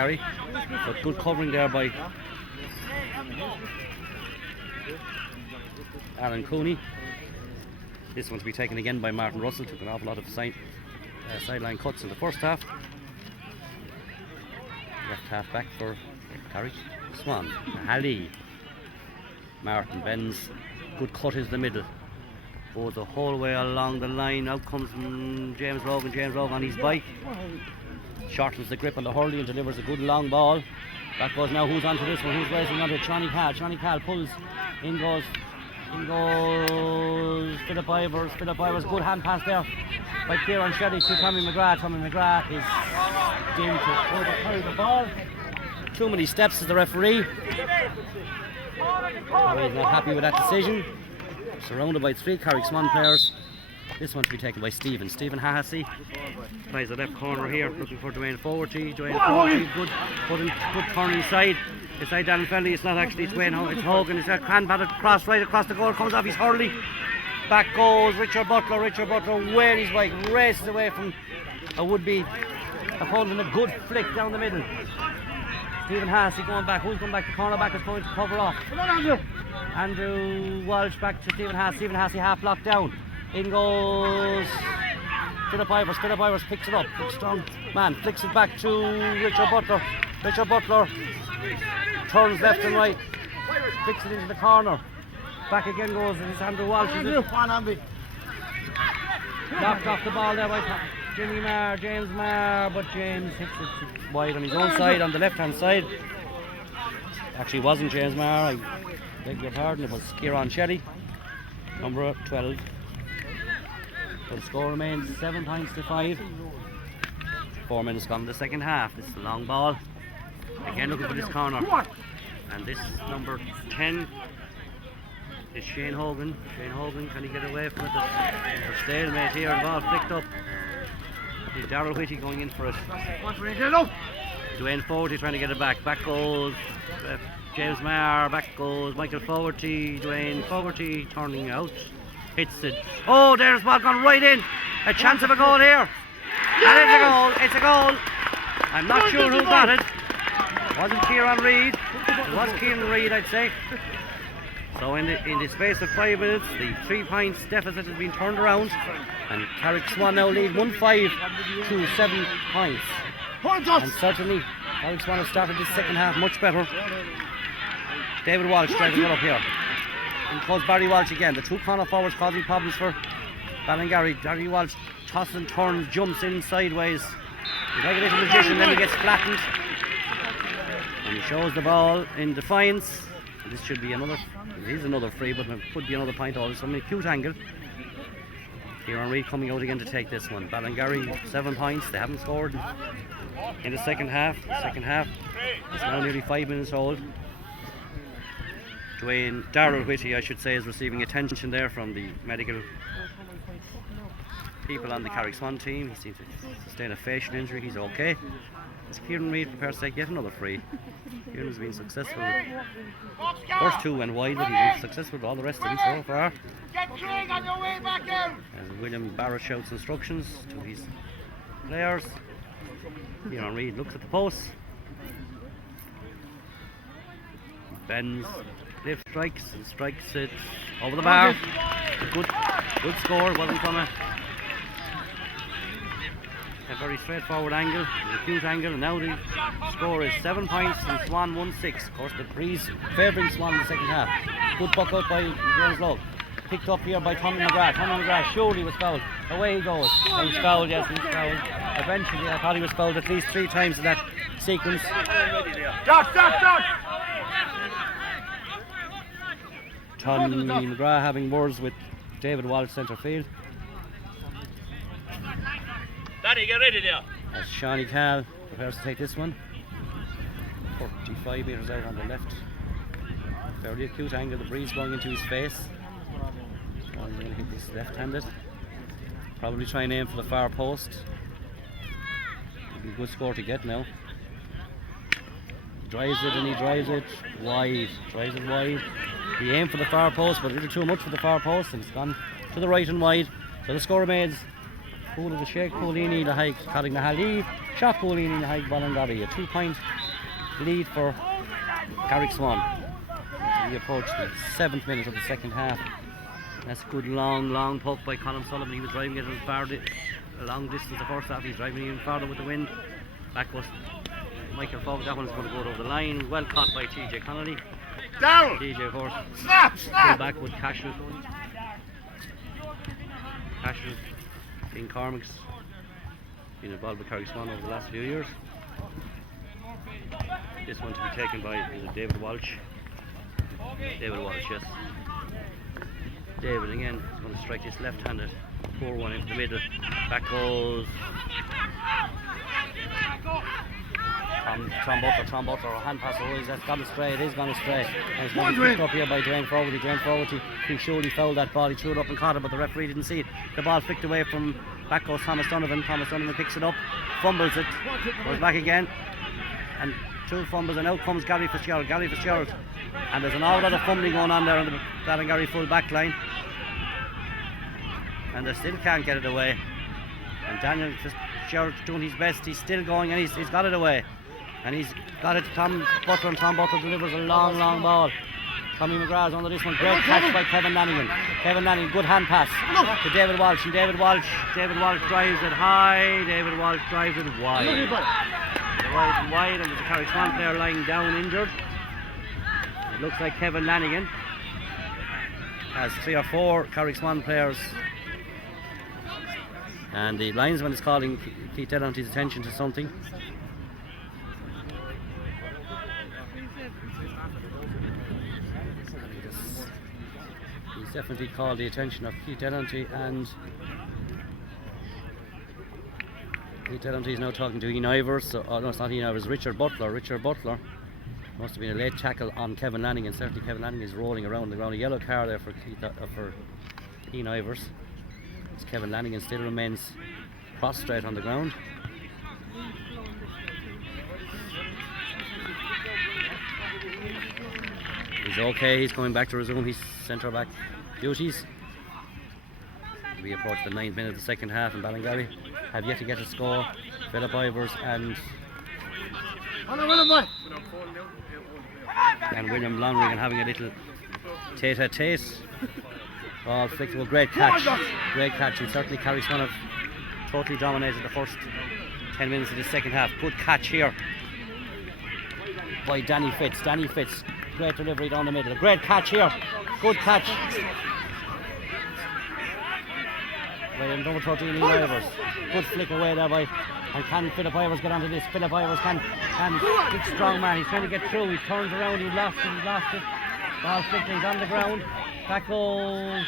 Ballingary. But good covering there by Alan Cooney. This one to be taken again by Martin Russell. Took an awful lot of sideline cuts in the first half. Left half back for Carrick Swans. Ali. Martin bends. Good cut into the middle. Goes the whole way along the line. Out comes James Rogan. James Rogan on his bike. Shortens the grip on the hurley and delivers a good long ball. That goes now. Who's onto this one? Who's racing onto it? Johnny Cal. Johnny Cal pulls. In goes Philip Ivers. Philip Ivers. Good hand pass there by Kieran Shetty to Tommy McGrath. Tommy McGrath is game to overcarry the ball. Too many steps as the referee. He's not happy with that decision. Surrounded by 3 Carrick Swan players. This one to be taken by Stephen Hassey. Plays the left corner here, looking for Dwayne Fogarty. Good turn inside. Inside Dan Fenley. It's not actually Dwayne, it's Hogan. It's that cran-batted cross right across the goal. Comes off his hurley. Back goes Richard Butler. Richard Butler where his bike races away from a would-be opponent. A good flick down the middle. Stephen Hassey going back. Who's going back? The cornerback is going to cover off. Andrew Walsh back to Stephen Hassey. Stephen Hassey half blocked down. In goes Philip Ivers. Philip Ivers picks it up. Strong man flicks it back to Richard Butler. Richard Butler turns left and right. Flicks it into the corner. Back again goes Andrew Walsh. Knocked off the ball there by James Marr, but James hits it wide on his own side, on the left hand side. Actually wasn't James Marr, I beg your pardon, it was Kieran Shetty, number 12. So the score remains 7 points to 5. 4 minutes gone in the second half. This is a long ball. Again looking for this corner. And this number 10 is Shane Hogan. Shane Hogan, can he get away from it? There's stalemate here, the ball flicked up. Darrell Whitty going in for it. Dwayne Fogarty trying to get it back. Back goes James Marr. Back goes Michael Fogarty. Dwayne Fogarty turning out. Hits it. Oh, there's ball gone right in. A chance of a goal here. And it's a goal. It's a goal. I'm not sure who got it. It wasn't Kieran Reid. It was Kieran Reid, I'd say. So in the space of 5 minutes, the 3 points deficit has been turned around, and Carrick Swan now lead 1-5 to 7 points. And certainly, Carrick Swan has started this second half much better. David Walsh driving it up here. And goes Barry Walsh again. The 2 corner forwards causing problems for Ballingary. Barry Walsh tosses and turns, jumps in sideways. He's like a little magician, then he gets flattened. And he shows the ball in defiance. This should be another, it is another free, but it could be another point also. Some acute angle. Kieran Reid coming out again to take this one. Ballingary 7 points. They haven't scored in the second half. The second half is now nearly 5 minutes old. Darrell Whitty, I should say, is receiving attention there from the medical people on the Carrick Swan team. He seems to sustain a facial injury. He's okay. As Kieran Reid prepares to take yet another free. Kieran has been successful. First 2 went wide, but he's been successful with all the rest of them so far. As William Barrett shouts instructions to his players. Kieran Reid looks at the post. Bends, Cliff strikes and strikes it over the bar. Good score. Wasn't gonna. A very straightforward angle, an acute angle, and now the score is 7 points and Swan 1-6. Of course, the breeze favouring Swan in the second half. Good buck out by James Lowe. Picked up here by Tommy McGrath. Tommy McGrath surely was fouled. Away he goes. He's fouled, yes, he's fouled. Eventually, I thought he was fouled at least 3 times in that sequence. Stop! Tommy McGrath having words with David Walsh, centre field. Daddy, get ready there. As Shawnee Cal prepares to take this one. 45 metres out on the left. Fairly acute angle, the breeze going into his face. Shawnee going to hit this left-handed. Probably try and aim for the far post. It'll be a good score to get now. Drives it and he drives it wide. Drives it wide. He aimed for the far post, but a little too much for the far post, and it's gone to the right and wide. So the score remains Pool of the Shake, Poolini, the High, Carrick Swans, Shot Poolini, the High, Ballingary. A 2-point lead for Carrick Swans. We approach the 7th minute of the second half. That's a good long puck by Colin Sullivan. He was driving it a long distance the first half. He's driving even farther with the wind. Back was Michael Fogg. That one's going to go over the line. Well caught by TJ Connolly. Down! TJ, of course. Snap! Pull back with Cashel. Cashel being Cormac's been involved with Carrick Swans over the last few years. This one to be taken by David Walsh. David Walsh, yes. David again is going to strike this left-handed poor one into the middle. Back goes Tom Butler, a hand pass. Oh, that's gone astray. It is gone astray. And it's going to be picked up here by Dwayne Fogarty. He surely fouled that ball. He threw it up and caught it, but the referee didn't see it. The ball flicked away from, back goes Thomas Donovan. Thomas Donovan picks it up, fumbles it, goes back again, and 2 fumbles, and out comes Gary Fitzgerald. And there's an awful lot of fumbling going on there on the Ballingary full back line, and they still can't get it away. And Daniel Fitzgerald doing his best. He's still going, and he's got it away, and he's got it to Tom Butler, and Tom Butler delivers a long ball. Tommy McGrath's under this one. Great catch by Kevin Lanigan. Good hand pass to David Walsh, and David Walsh drives it high. David Walsh drives it wide. Wide, and there's a Carrick Swans player lying down injured. It looks like Kevin Lanigan has 3 or 4 Carrick Swans players, and the linesman is calling Keith Delanty's attention to something. He's definitely called the attention of Keith Delanty, and Keith Delanty is now talking to Ian Ivers. No, it's not Ian Ivers, Richard Butler. Must have been a late tackle on Kevin Lanigan. Certainly Kevin Lanigan is rolling around the ground. A yellow card there for Ian Ivers. As Kevin Lanigan still remains prostrate on the ground. He's okay, he's coming back to resume his centre back duties. We approach the 9th minute of the second half, and Ballingary have yet to get a score. Philip Ivers and William Lonrigan having a little tete-a-tete. Ball flicked to a great catch, and certainly Carrick Swans have totally dominated the first 10 minutes of the second half. Good catch here by Danny Fitz. Great delivery down the middle. Great catch here. Good catch by number 13, Ian Ivers. Good flick away there by, and can Philip Ivers get onto this? Philip Ivers can, big strong man. He's trying to get through. He turns around. He lost it. Ball flicked. He's on the ground. Back goes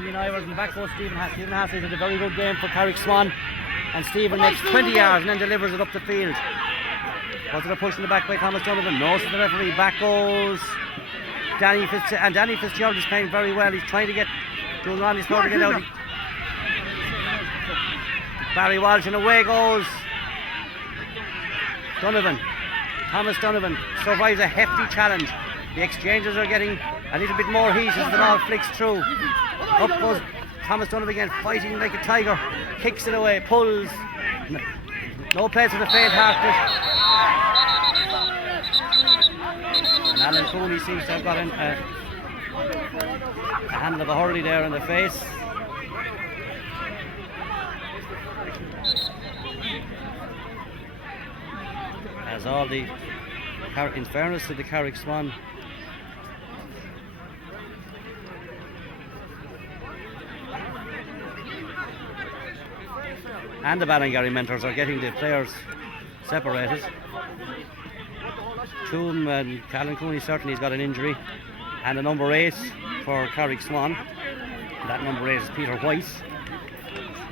Ian Ivers, and back goes Stephen Hassey. Stephen Hassey did a very good game for Carrick Swans, and Stephen makes 20 yards and then delivers it up the field. Was it a push in the back by Thomas Donovan? No, so the referee. Back goes Danny Fitzgerald, and Danny Fitzgerald is playing very well. He's trying to get going on. He's trying to get out. Barry Walsh, and away goes Donovan. Thomas Donovan survives a hefty challenge. The exchanges are getting a little bit more heat as the ball flicks through. Up goes Thomas Donovan again, fighting like a tiger. Kicks it away, pulls. No place for the faint-hearted. And Alan Cooney seems to have got a hand of a hurley there in the face. As all the, in fairness to the Carrick Swans, and the Ballingary mentors are getting the players separated. Toom and Callan Cooney certainly has got an injury, and a number 8 for Carrick Swans. That number 8 is Peter White,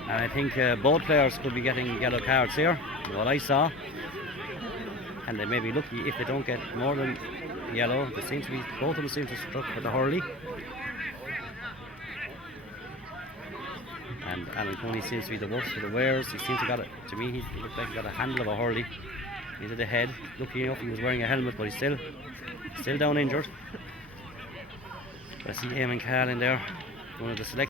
and I think both players could be getting yellow cards here, what I saw. And they may be lucky if they don't get more than yellow. They seem to be, both of them seem to have struck with the hurley. And Alan Coney seems to be the worst for the wearers. He seems to got it, to me, he looked like he got a handle of a hurley into the head. Lucky enough he was wearing a helmet, but he's still down injured. I see Eamon Carl in there, one of the select